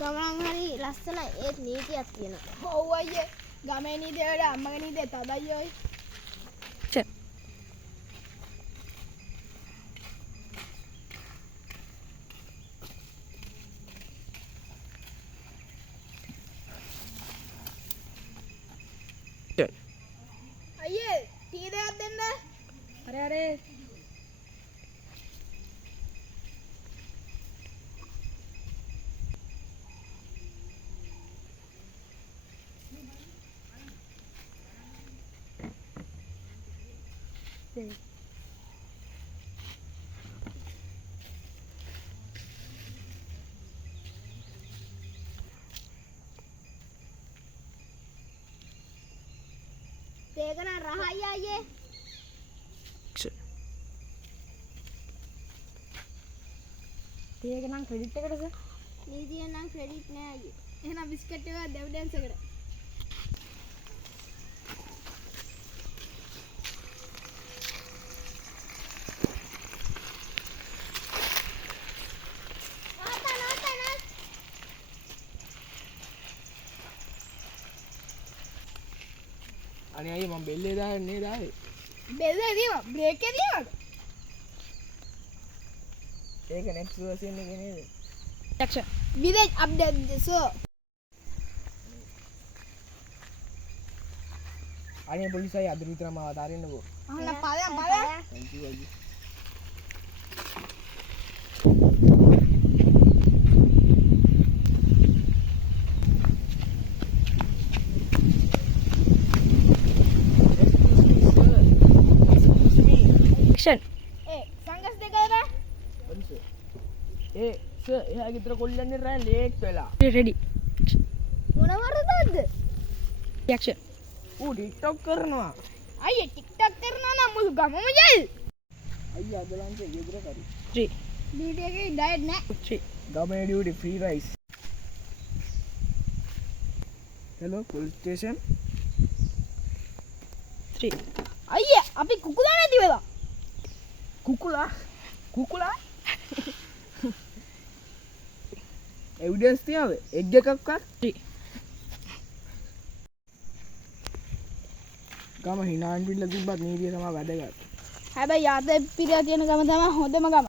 ගමන් හරි ලස්සනයි ඒත් නීතියක් තියෙනවා. ඔව් අයියේ. ගමේ නීතිය වල අම්මගේ නීතිය තදයි ඔය. අයියේ ටී දෙකක් දෙන්න. හරි හරි. ඒක නම් රහයි අයියේ. ඒක නම් ක්‍රෙඩිට් එකටද? නීතිය නම් ක්‍රෙඩිට් නෑ අයියේ. එහෙනම් බිස්කට් එක ඩිවිඩන්ස් එකට. අනේ අයියේ මම බෙල්ලේ දාන්නේ නේද ආවේ? බෙල්ලේ දීවා බ්‍රේක් එකේ දීවාද? ඒක නෙක්ස්ට් වර්ෂන් එකේ නේද? Action. Village update so. අනේ පොලිසයි අද විතරම අවතාරින්නකෝ. අහන්න ඵලයන්. Thank you අයියේ. Action. සංගස් දෙකද? සර් එයා ගෙදර කොල්ලන්නේ රෑ ලේට් වෙලා. Ready. මොන වරදක්ද? Action. ඌ ටික්ටොක් කරනවා. අයියේ TikTok කරනවා නම් මුළු ගමම ජල්. අයියා අද ලන්ච් එක ගෙදර කරි. 3 ඩියුටි එකේ ඩයට් නෑ. 3 ගමේ duty free rice. Hello police station. 3 අයියේ අපි කුකුලා නැති වෙලා. කුකුලා එවිඩන්ස් තියාද එග් එකක්වත් 3 ගම හිනාන් පිල්ල තිබ්බත් නීතිය තමයි වැදගත්. හැබැයි යාත පිරියා තියෙන ගම තමයි හොඳම ගම.